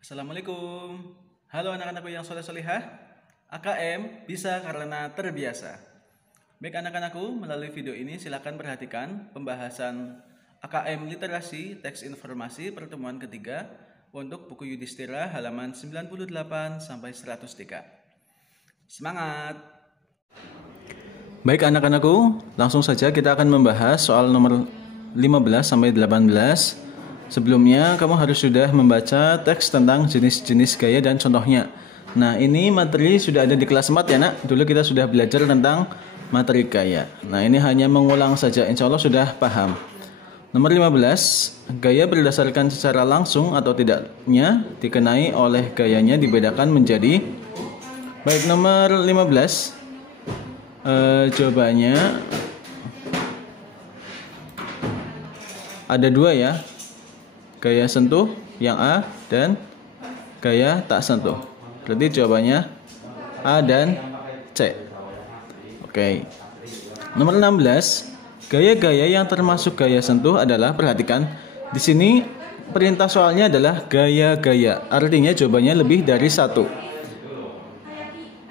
Assalamualaikum. Halo anak-anakku yang soleh-solehah. AKM bisa karena terbiasa. Baik anak-anakku, melalui video ini silakan perhatikan pembahasan AKM Literasi Teks Informasi pertemuan ketiga untuk buku Yudhistira halaman 98 sampai 103. Semangat. Baik anak-anakku, langsung saja kita akan membahas soal nomor 15 sampai 18. Sebelumnya, kamu harus sudah membaca teks tentang jenis-jenis gaya dan contohnya. Nah, ini materi sudah ada di kelas 4 ya nak. Dulu kita sudah belajar tentang materi gaya. Nah, ini hanya mengulang saja, insya Allah sudah paham. Nomor 15, gaya berdasarkan secara langsung atau tidaknya dikenai oleh gayanya dibedakan menjadi. Baik, nomor 15, jawabannya ada dua ya. Gaya sentuh yang A dan gaya tak sentuh. Berarti jawabannya A dan C. Oke. Nomor 16, gaya-gaya yang termasuk gaya sentuh adalah, perhatikan, di sini perintah soalnya adalah gaya-gaya. Artinya jawabannya lebih dari satu.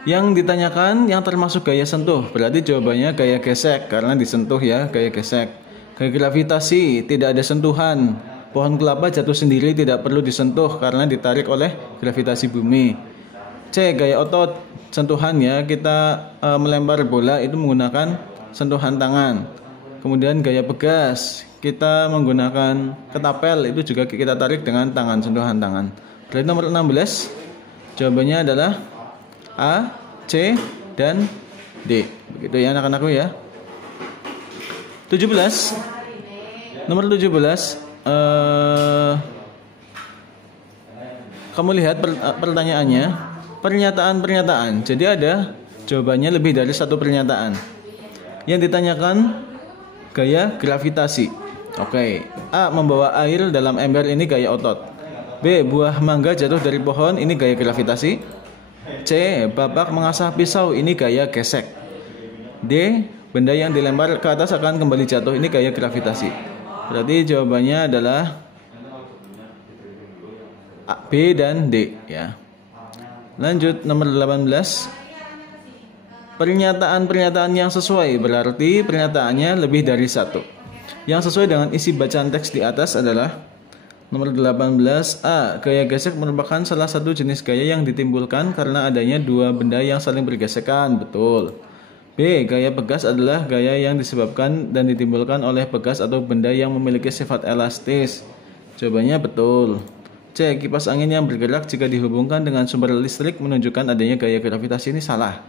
Yang ditanyakan yang termasuk gaya sentuh, berarti jawabannya gaya gesek karena disentuh ya, gaya gesek. Gaya gravitasi, tidak ada sentuhan. Pohon kelapa jatuh sendiri, tidak perlu disentuh karena ditarik oleh gravitasi bumi. C, gaya otot, sentuhan ya, kita melempar bola itu menggunakan sentuhan tangan. Kemudian gaya pegas, kita menggunakan ketapel, itu juga kita tarik dengan tangan, sentuhan tangan. Berarti nomor 16 jawabannya adalah A, C, dan D. Begitu ya anak-anakku ya. 17. Nomor 17, kamu lihat pertanyaannya, pernyataan-pernyataan. Jadi ada jawabannya lebih dari satu pernyataan. Yang ditanyakan gaya gravitasi. Oke. A, membawa air dalam ember, ini gaya otot. B, buah mangga jatuh dari pohon, ini gaya gravitasi. C, bapak mengasah pisau, ini gaya gesek. D, benda yang dilempar ke atas akan kembali jatuh, ini gaya gravitasi. Berarti jawabannya adalah A, B dan D ya. Lanjut nomor 18. Pernyataan-pernyataan yang sesuai, berarti pernyataannya lebih dari satu. Yang sesuai dengan isi bacaan teks di atas adalah nomor 18. A, gaya gesek merupakan salah satu jenis gaya yang ditimbulkan karena adanya dua benda yang saling bergesekan. Betul. B, gaya pegas adalah gaya yang disebabkan dan ditimbulkan oleh pegas atau benda yang memiliki sifat elastis. Jawabannya betul. C, kipas angin yang bergerak jika dihubungkan dengan sumber listrik menunjukkan adanya gaya gravitasi, ini salah.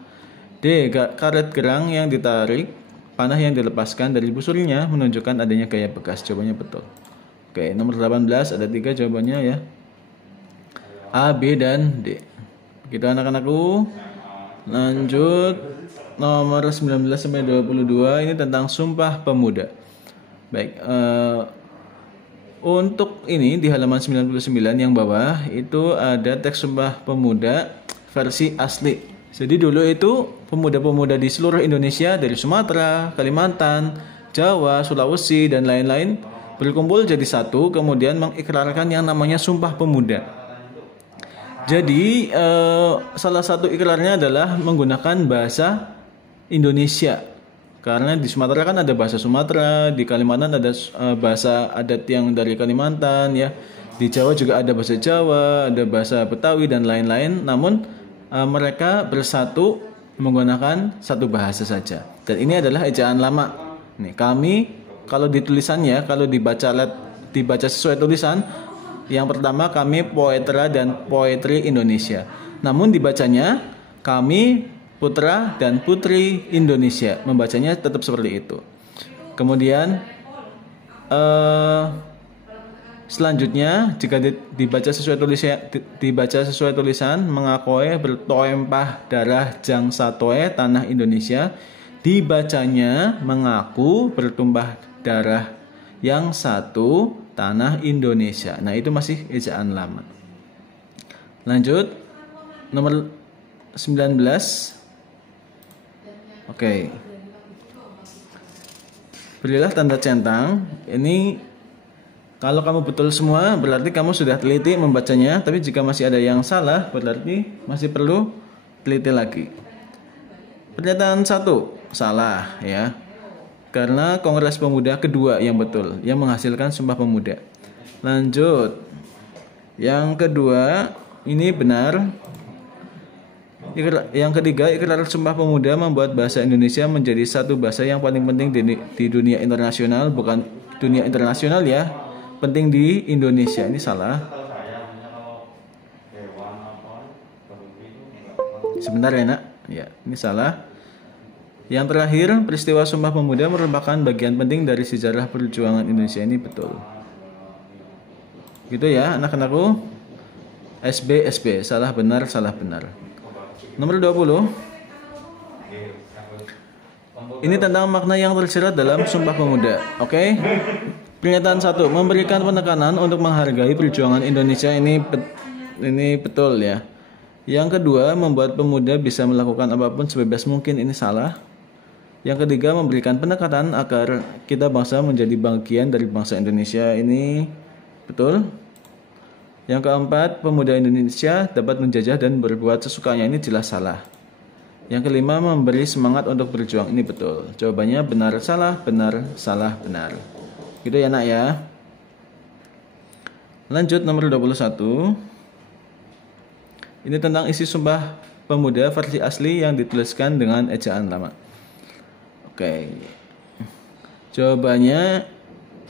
D, karet gerang yang ditarik, panah yang dilepaskan dari busurnya menunjukkan adanya gaya pegas. Jawabannya betul. Oke, nomor 18 ada 3 jawabannya ya. A, B, dan D. Begitu anak-anakku. Lanjut nomor 19 sampai 22 ini tentang Sumpah Pemuda. Baik, untuk ini di halaman 99 yang bawah itu ada teks Sumpah Pemuda versi asli. Jadi dulu itu pemuda-pemuda di seluruh Indonesia dari Sumatera, Kalimantan, Jawa, Sulawesi dan lain-lain berkumpul jadi satu, kemudian mengikrarkan yang namanya Sumpah Pemuda. Jadi salah satu ikrarnya adalah menggunakan bahasa Indonesia. Karena di Sumatera kan ada bahasa Sumatera, di Kalimantan ada bahasa adat yang dari Kalimantan ya. Di Jawa juga ada bahasa Jawa, ada bahasa Betawi dan lain-lain. Namun mereka bersatu menggunakan satu bahasa saja. Dan ini adalah ejaan lama. Nih, kami kalau di tulisannya, kalau dibaca sesuai tulisan, yang pertama kami Poetra dan Poetry Indonesia. Namun dibacanya kami Putra dan Putri Indonesia, membacanya tetap seperti itu. Kemudian selanjutnya jika dibaca sesuai tulisan mengakoe bertoempah darah jang satoe tanah Indonesia, dibacanya mengaku bertumpah darah yang satu tanah Indonesia. Nah, itu masih ejaan lama. Lanjut nomor 19. Oke. Berilah tanda centang. Ini Kalau kamu betul semua, berarti kamu sudah teliti membacanya. Tapi jika masih ada yang salah, berarti masih perlu teliti lagi. Pernyataan 1 salah ya. Karena Kongres Pemuda kedua yang betul, yang menghasilkan Sumpah Pemuda. Lanjut. Yang kedua, ini benar. Yang ketiga, Ikrar Sumpah Pemuda membuat bahasa Indonesia menjadi satu bahasa yang paling penting di dunia internasional. Bukan dunia internasional ya, penting di Indonesia. Ini salah. Sebentar ya nak. Ya, ini salah. Yang terakhir, peristiwa Sumpah Pemuda merupakan bagian penting dari sejarah perjuangan Indonesia. Ini betul. Gitu ya anak-anakku. SB, salah benar, salah benar. Nomor 20. Ini tentang makna yang tersirat dalam Sumpah Pemuda. Oke. Pernyataan 1, memberikan penekanan untuk menghargai perjuangan Indonesia. Ini betul ya. Yang kedua, membuat pemuda bisa melakukan apapun sebebas mungkin. Ini salah. Yang ketiga, memberikan penekanan agar kita bangsa menjadi bagian dari bangsa Indonesia. Ini betul. Yang keempat, pemuda Indonesia dapat menjajah dan berbuat sesukanya. Ini jelas salah. Yang kelima, memberi semangat untuk berjuang. Ini betul. Jawabannya benar, salah, benar, salah, benar. Gitu ya nak ya. Lanjut nomor 21. Ini tentang isi Sumpah Pemuda versi asli yang dituliskan dengan ejaan lama. Oke. Jawabannya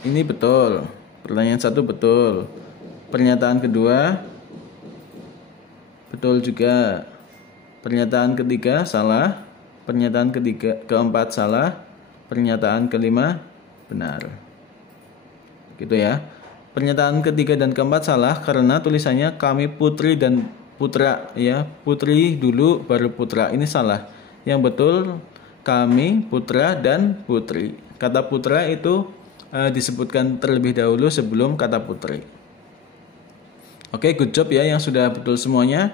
ini betul. Pertanyaan 1 betul. Pernyataan kedua betul juga. Pernyataan ketiga salah. Pernyataan keempat salah. Pernyataan kelima benar. Gitu ya. Pernyataan ketiga dan keempat salah karena tulisannya kami putri dan putra ya. Putri dulu baru putra. Ini salah. Yang betul kami putra dan putri. Kata putra itu disebutkan terlebih dahulu sebelum kata putri. Oke, good job ya yang sudah betul semuanya.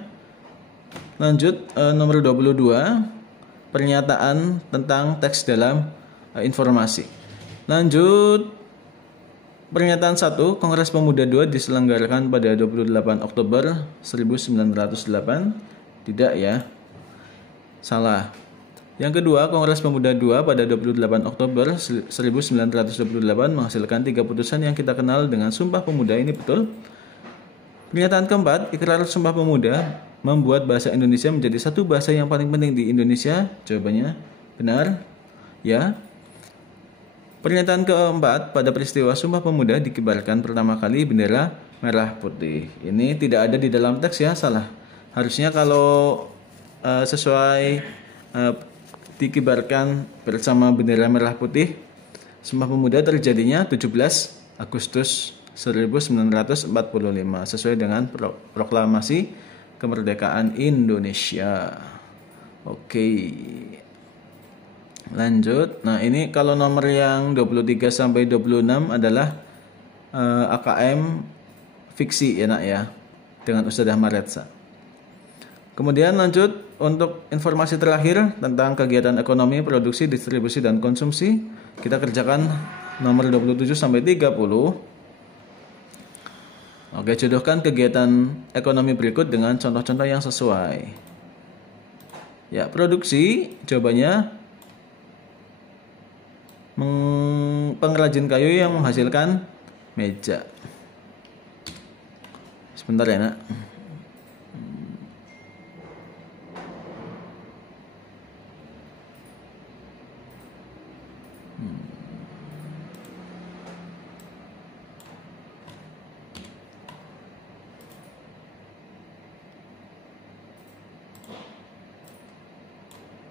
Lanjut nomor 22. Pernyataan tentang teks dalam informasi. Lanjut. Pernyataan 1, Kongres Pemuda II diselenggarakan pada 28 Oktober 1908. Tidak ya. Salah. Yang kedua, Kongres Pemuda II pada 28 Oktober 1928 menghasilkan 3 putusan yang kita kenal dengan Sumpah Pemuda. Ini betul. Pernyataan keempat, Ikrar Sumpah Pemuda membuat bahasa Indonesia menjadi satu bahasa yang paling penting di Indonesia. Jawabannya benar. Ya. Pernyataan keempat, pada peristiwa Sumpah Pemuda dikibarkan pertama kali bendera merah putih. Ini tidak ada di dalam teks ya, salah. Harusnya kalau sesuai dikibarkan bersama bendera merah putih, Sumpah Pemuda terjadinya 17 Agustus 1945 sesuai dengan proklamasi kemerdekaan Indonesia. Oke. Lanjut. Nah, ini kalau nomor yang 23 sampai 26 adalah AKM fiksi ya nak ya, dengan Ustadzah Maretsa. Kemudian lanjut untuk informasi terakhir tentang kegiatan ekonomi, produksi, distribusi, dan konsumsi. Kita kerjakan nomor 27 sampai 30. Oke, jodohkan kegiatan ekonomi berikut dengan contoh-contoh yang sesuai. Ya, produksi, jawabannya pengrajin kayu yang menghasilkan meja. Sebentar ya nak.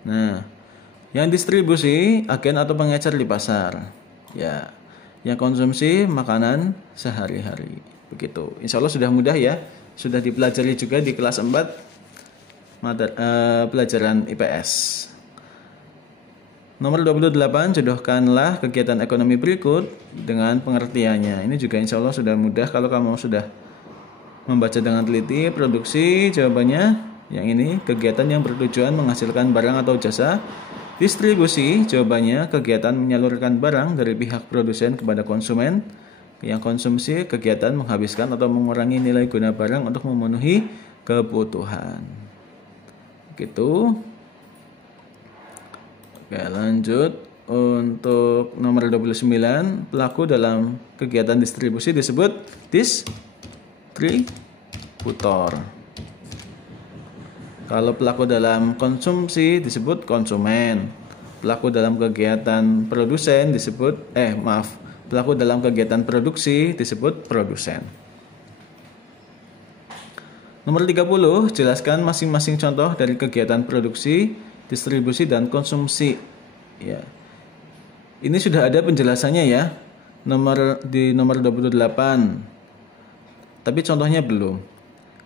Nah, yang distribusi agen atau pengecer di pasar. Ya, yang konsumsi makanan sehari-hari. Begitu. Insya Allah sudah mudah ya. Sudah dipelajari juga di kelas 4 pelajaran IPS. Nomor 28, jodohkanlah kegiatan ekonomi berikut dengan pengertiannya. Ini juga insya Allah sudah mudah kalau kamu sudah membaca dengan teliti. Produksi, jawabannya yang ini, kegiatan yang bertujuan menghasilkan barang atau jasa. Distribusi, jawabannya kegiatan menyalurkan barang dari pihak produsen kepada konsumen. Yang konsumsi kegiatan menghabiskan atau mengurangi nilai guna barang untuk memenuhi kebutuhan. Gitu. Oke, lanjut. Untuk nomor 29, pelaku dalam kegiatan distribusi disebut distributor. Kalau pelaku dalam konsumsi disebut konsumen. Pelaku dalam kegiatan produsen disebut pelaku dalam kegiatan produksi disebut produsen. Nomor 30, jelaskan masing-masing contoh dari kegiatan produksi, distribusi, dan konsumsi. Ya. Ini sudah ada penjelasannya ya. Di nomor 28. Tapi contohnya belum.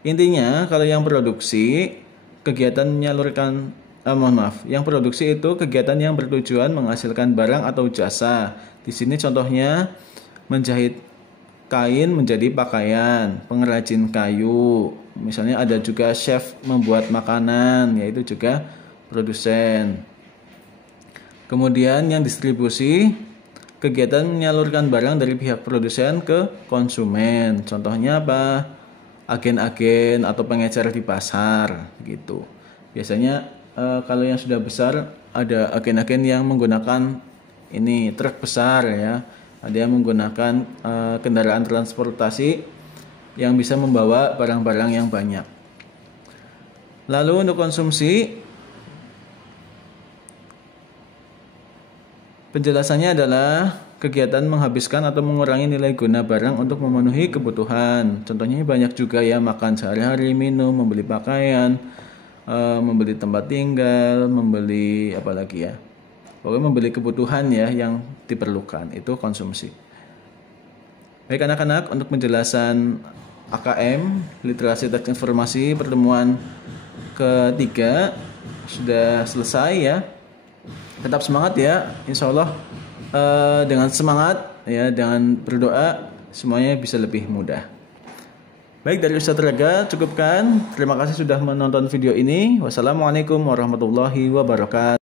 Intinya kalau yang produksi kegiatan menyalurkan yang produksi itu kegiatan yang bertujuan menghasilkan barang atau jasa. Di sini contohnya menjahit kain menjadi pakaian, pengrajin kayu. Misalnya ada juga chef membuat makanan, yaitu juga produsen. Kemudian yang distribusi kegiatan menyalurkan barang dari pihak produsen ke konsumen. Contohnya apa? Agen-agen atau pengecer di pasar gitu. Biasanya kalau yang sudah besar ada agen-agen yang menggunakan ini truk besar ya. Ada yang menggunakan kendaraan transportasi yang bisa membawa barang-barang yang banyak. Lalu untuk konsumsi, penjelasannya adalah kegiatan menghabiskan atau mengurangi nilai guna barang untuk memenuhi kebutuhan. Contohnya banyak juga ya, makan sehari-hari, minum, membeli pakaian, membeli tempat tinggal, membeli apa lagi ya. Pokoknya membeli kebutuhan ya yang diperlukan, itu konsumsi. Baik anak-anak, untuk penjelasan AKM, literasi teks informasi, pertemuan ketiga sudah selesai ya. Tetap semangat ya, insya Allah dengan semangat ya, dengan berdoa semuanya bisa lebih mudah. Baik, dari Ustadz Rega cukupkan. Terima kasih sudah menonton video ini. Wassalamualaikum warahmatullahi wabarakatuh.